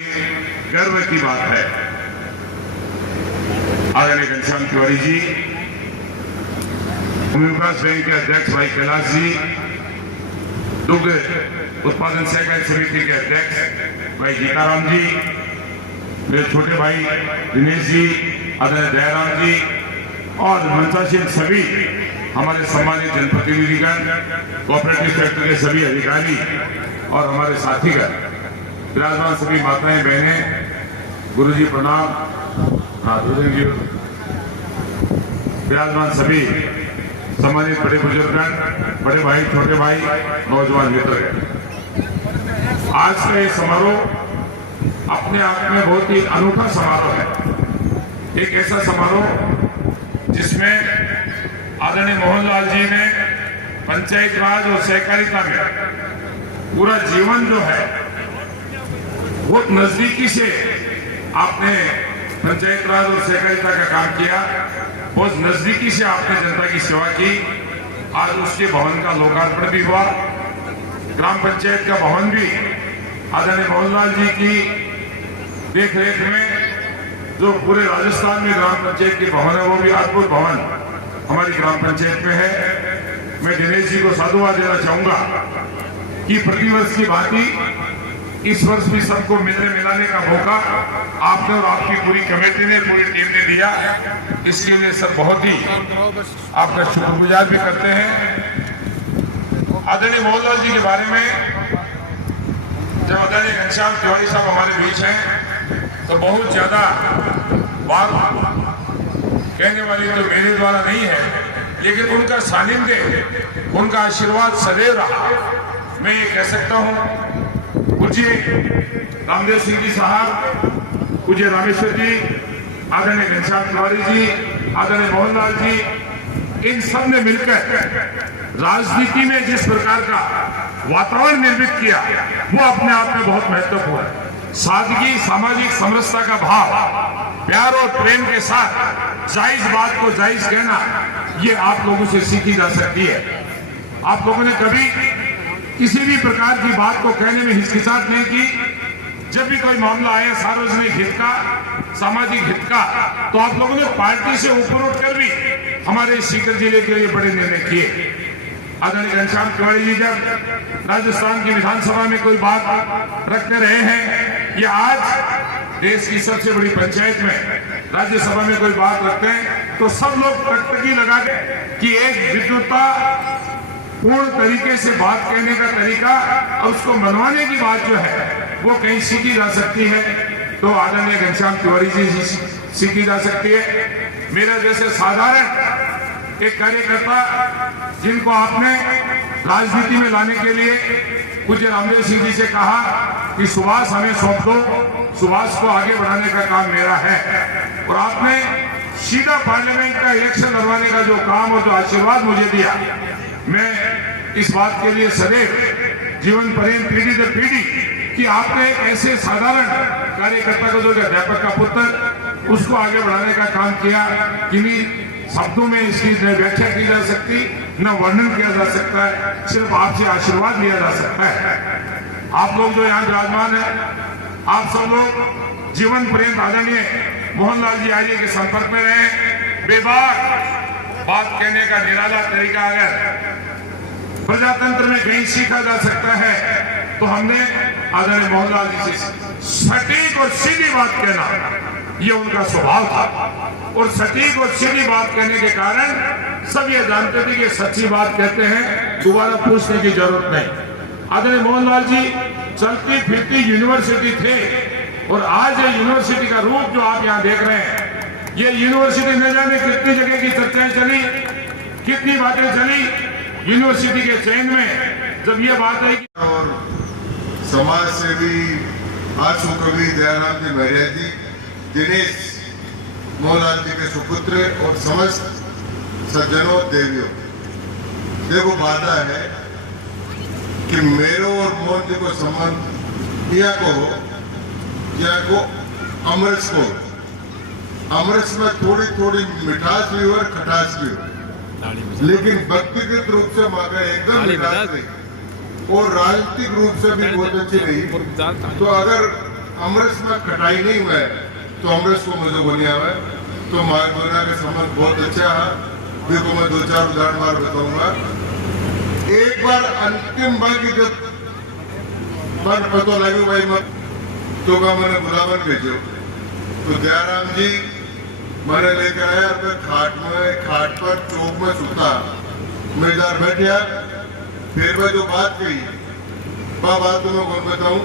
गर्व की बात है। आदरणीय घनश्याम तिवारी जी, भूमि विकास बैंक के अध्यक्ष भाई कैलाश जी, दुग्ध उत्पादन सहकारी समिति के अध्यक्ष भाई गीताराम जी, मेरे छोटे भाई दिनेश जी, आदरणीय दयाराम जी और मंचासीन सभी हमारे सम्मानित जनप्रतिनिधिगण, कोऑपरेटिव सेक्टर के सभी अधिकारी और हमारे साथीगण, विराजमान सभी माताएं बहनें, गुरुजी प्रणाम, जी, विराजमान सभी सम्मानित बड़े बुजुर्गण, बड़े भाई, छोटे भाई, नौजवान मित्र, आज का ये समारोह अपने आप में बहुत ही अनूठा समारोह है। एक ऐसा समारोह जिसमें आदरणीय मोहनलाल जी ने पंचायत राज और सहकारिता में पूरा जीवन जो है बहुत नजदीकी से आपने पंचायत राज और सहकारिता का काम किया, बहुत नजदीकी से आपने जनता की सेवा की। आज उसके भवन का लोकार्पण भी हुआ। ग्राम पंचायत का भवन भी आदरणीय मोहनलाल जी की देखरेख में, जो पूरे राजस्थान में ग्राम पंचायत के भवन है, वो भी अद्भुत भवन हमारी ग्राम पंचायत में है। मैं दिनेश जी को साधुवाद देना चाहूंगा कि प्रतिवर्ष की भांति इस वर्ष भी सबको मिलने मिलाने का मौका आपने और आपकी पूरी कमेटी ने, पूरी टीम ने दिया। इसके लिए सब बहुत ही आपका शुक्रगुजार भी करते हैं। आदरणीय मोहनलाल जी के बारे में जब आदरणीय घनश्याम तिवारी साहब हमारे बीच हैं तो बहुत ज्यादा बात कहने वाली तो मेरे द्वारा नहीं है, लेकिन उनका सानिध्य, उनका आशीर्वाद सदैव रहा। मैं ये कह सकता हूँ, पूज्य रामदेव सिंह जी साहब, पूज्य रामेश्वर जी, आदरणीय घनश्याम तिवारी जी, आदरणीय मोहनलाल जी, इन सब ने मिलकर राजनीति में जिस प्रकार का वातावरण निर्मित किया वो अपने आप में बहुत महत्वपूर्ण है। सादगी, सामाजिक समरसता का भाव, प्यार और प्रेम के साथ जायज बात को जायज कहना, ये आप लोगों से सीखी जा सकती है। आप लोगों ने कभी किसी भी प्रकार की बात को कहने में हिचकिचाहट नहीं की। जब भी कोई मामला आया सार्वजनिक हित का, सामाजिक हित का, तो आप लोगों ने पार्टी से ऊपर उठकर भी हमारे सीकर जिले के लिए बड़े निर्णय किए। आदरणीय घनश्याम तिवारी जी जब राजस्थान की विधानसभा में कोई बात रखते रहे हैं, या आज देश की सबसे बड़ी पंचायत में राज्यसभा में कोई बात रखते हैं, तो सब लोग टकटकी लगा के कि एक विद्वता पूर्ण तरीके से बात कहने का तरीका और उसको मनवाने की बात जो है वो कहीं सीखी जा सकती है, तो आदरणीय घनश्याम तिवारी जी सीखी जा सकती है। मेरा जैसे साधारण एक कार्यकर्ता जिनको आपने राजनीति में लाने के लिए पूज्य रामदेव सिंह जी से कहा कि सुभाष हमें सौंप दो, सुभाष को आगे बढ़ाने का काम मेरा है, और आपने सीधा पार्लियामेंट का इलेक्शन लड़वाने का जो काम और जो आशीर्वाद मुझे दिया, मैं इस बात के लिए सदैव जीवन पर्यंत, पीढ़ी दर पीढ़ी, कि आपने ऐसे साधारण कार्यकर्ता को, जो अध्यापक का पुत्र, उसको आगे बढ़ाने का काम किया। किन्हीं शब्दों में इसकी न व्याख्या की जा सकती, न वर्णन किया जा सकता है, सिर्फ आपसे आशीर्वाद लिया जा सकता है। आप लोग जो यहाँ विराजमान है, आप सब लोग जीवन पर्यंत आदरणीय मोहनलाल जी आर्य के संपर्क में रहे। बेबाक बात कहने का निराला तरीका अगर प्रजातंत्र में कहीं सीखा जा सकता है तो हमने आदरणीय मोहनलाल जी से सटीक और सीधी बात कहना, ये उनका स्वभाव था, और सटीक और सीधी बात कहने के कारण सब ये जानते थे कि सच्ची बात कहते हैं, दोबारा पूछने की जरूरत नहीं। आदरणीय मोहनलाल जी चलती फिरती यूनिवर्सिटी थे, और आज ये यूनिवर्सिटी का रूप जो आप यहाँ देख रहे हैं, ये यूनिवर्सिटी न जाने कितनी जगह की चर्चाएं चली, कितनी बातें चली यूनिवर्सिटी के चयन में। जब ये बात है और समाज सेवी आशु कवि दयाराम जी महरिया जी, दिनेश मोहनलाल जी के सुपुत्र और समस्त सज्जनों देवियों, देखो वादा है कि मेरो और मोहन जी को संबंध या को अमृत को, अमृत में थोड़ी थोड़ी मिठास भी हो और खटास भी हो, लेकिन व्यक्तिगत रूप से मांगा एकदम मिठास नहीं, और राजनीतिक रूप से भी बहुत अच्छी रही। तो अगर अमृत में कटाई नहीं हुआ है तो अमृत को मुझे को नहीं आवे। तो मार्ग दोनों के संबंध बहुत अच्छा है। देखो मैं 2-4 उदाहरण बार बताऊंगा। एक बार अंतिम बार की जब पर पता लगे भाई मत तो का मैंने बुलावन भेजो तो दयाराम जी मैंने लेकर आया अपने खाट पर चौक में सुता मैं इधर बैठा। फिर मैं जो बात कही बात तो मैं कौन बताऊं,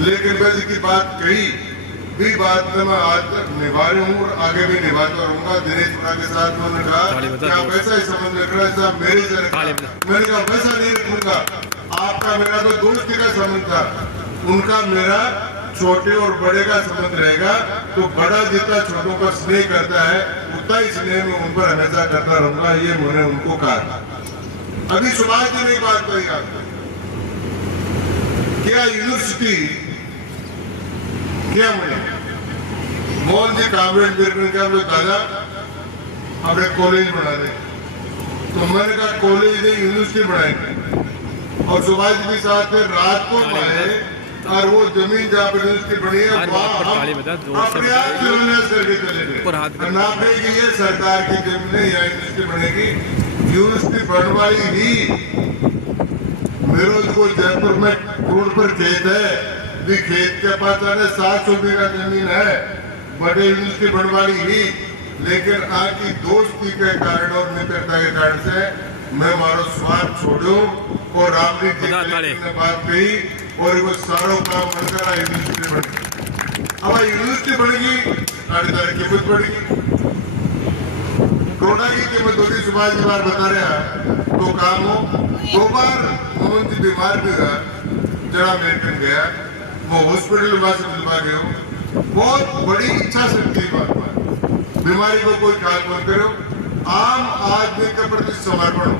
लेकिन मैं जिसकी बात कही भी बात में मैं आज तक निभा रही हूँ और आगे भी निभाता रहूंगा। दिनेश पुरा के साथ मैंने कहा क्या वैसा ही संबंध रख रहा है मेरे से, मैंने कहा वैसा नहीं रखूंगा। आपका मेरा तो दोस्ती का संबंध था, उनका मेरा छोटे और बड़े का संबंध रहेगा। तो बड़ा जितना छोटों का स्नेह करता है उतना ही स्नेह में उन पर हमेशा करता रहूंगा, ये मैंने उनको कहा। अभी सुभाष जी ने बात कही आपको क्या यूनिवर्सिटी क्या मैंने मोहन जी कामरेड बिरकन का अपने दादा अपने कॉलेज बना रहे तो मैंने कहा कॉलेज नहीं यूनिवर्सिटी बनाएंगे। और सुभाष जी भी साथ में रात को आए और वो जमीन जहाँ पर यूनिवर्सिटी बनी है अपने आप शिलान्यास करके चले गए। ना कि ये सरकार की जमीन है यहाँ यूनिवर्सिटी बनेगी। यूनिवर्सिटी बनवाई ही मेरे को जयपुर में रोड पर खेत है भी खेत के पास 700 बीघा जमीन है, बड़े यूनिवर्सिटी बनवाई ही। लेकिन आपकी दोस्ती के कारण और मित्रता के कारण से मैं मारो स्वार्थ छोड़ो और रामजी जी ने बात कही और वो सारो काम बनकर यूनिवर्सिटी बन। अब यूनिवर्सिटी बढ़ेगी साढ़े की कीमत बढ़ेगी। कोरोना की कीमत होगी सुभाष जी बार बता रहा तो काम हो। 2 बार मोहन जी बीमार भी रहा, जरा अमेरिकन गया वो हॉस्पिटल में से मिलवा गए। बहुत बड़ी इच्छा शक्ति बात बीमारी को कोई ख्याल मत करो, आम आदमी के प्रति समर्पण हो।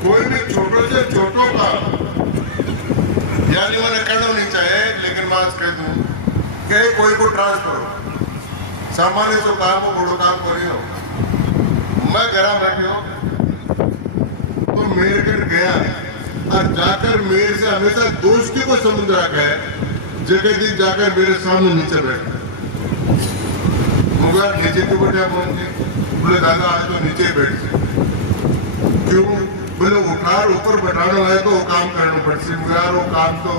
कोई भी छोटो से छोटो काम यानी मैंने कहना नहीं चाहे, लेकिन मैं आज कह दूं कि कोई को ट्रांसफर हो सामान्य तो काम हो बड़ो काम करी हो। मैं घर बैठे हो तो मेरे घर गया और जाकर मेरे से हमेशा दोस्ती को संबंध रखा है। जगह दिन जाकर मेरे सामने नीचे बैठा मगर नीचे क्यों बैठा मोहन जी, बोले दादा आज तो नीचे बैठ से क्यों, बोले उठार ऊपर बैठाना है तो वो काम करना पड़ती मगर वो काम तो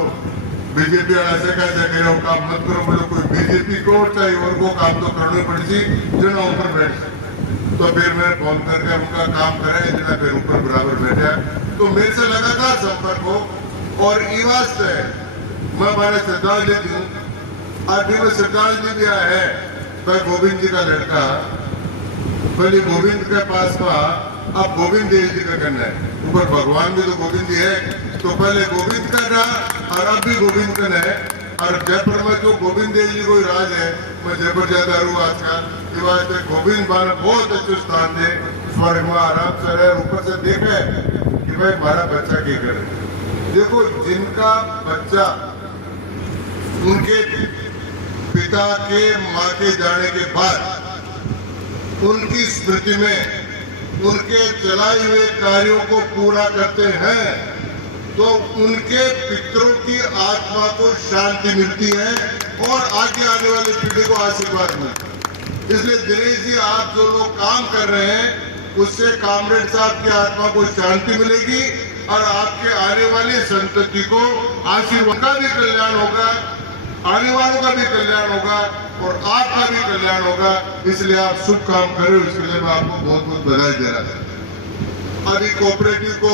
बीजेपी वाला से कैसे कह रहे हो काम मत करो। बोले कोई बीजेपी को चाहिए और वो काम तो करना पड़ती जना ऊपर बैठ। तो फिर मैं फोन करके उनका काम कराया जना फिर ऊपर बराबर बैठा तो मेरे से लगातार संपर्क हो। और ये वास्ते मैं हमारे श्रद्धांजलि दूं। अभी में श्रद्धांजलि दिया है भाई गोविंद जी का लड़का पहले गोविंद के पास था, अब गोविंद देव जी का करना है। ऊपर भगवान भी तो गोविंद जी है तो पहले गोविंद का रहा और अब भी गोविंद का है। और जयपुर में जो गोविंद देव जी कोई राज है, मैं जयपुर जाता हूँ आजकल गोविंद बाल बहुत अच्छे स्थान थे, स्वर्ग में आराम से रहे। ऊपर से देखे कि भाई हमारा बच्चा क्या करे। देखो जिनका बच्चा उनके पिता के माँ के जाने के बाद उनकी स्मृति में उनके चलाए हुए कार्यों को पूरा करते हैं तो उनके पितरों की आत्मा को शांति मिलती है और आगे आने वाली पीढ़ी को आशीर्वाद मिलता है। इसलिए दिनेश जी आप जो लोग काम कर रहे हैं उससे कामरेड साहब की आत्मा को शांति मिलेगी और आपके आने वाली संतति को आशीर्वाद का भी कल्याण होगा, आने वालों का भी कल्याण होगा और आपका भी कल्याण होगा। इसलिए आप शुभ काम करें, इसके लिए मैं आपको बहुत बहुत बधाई दे रहा था। अभी कोऑपरेटिव को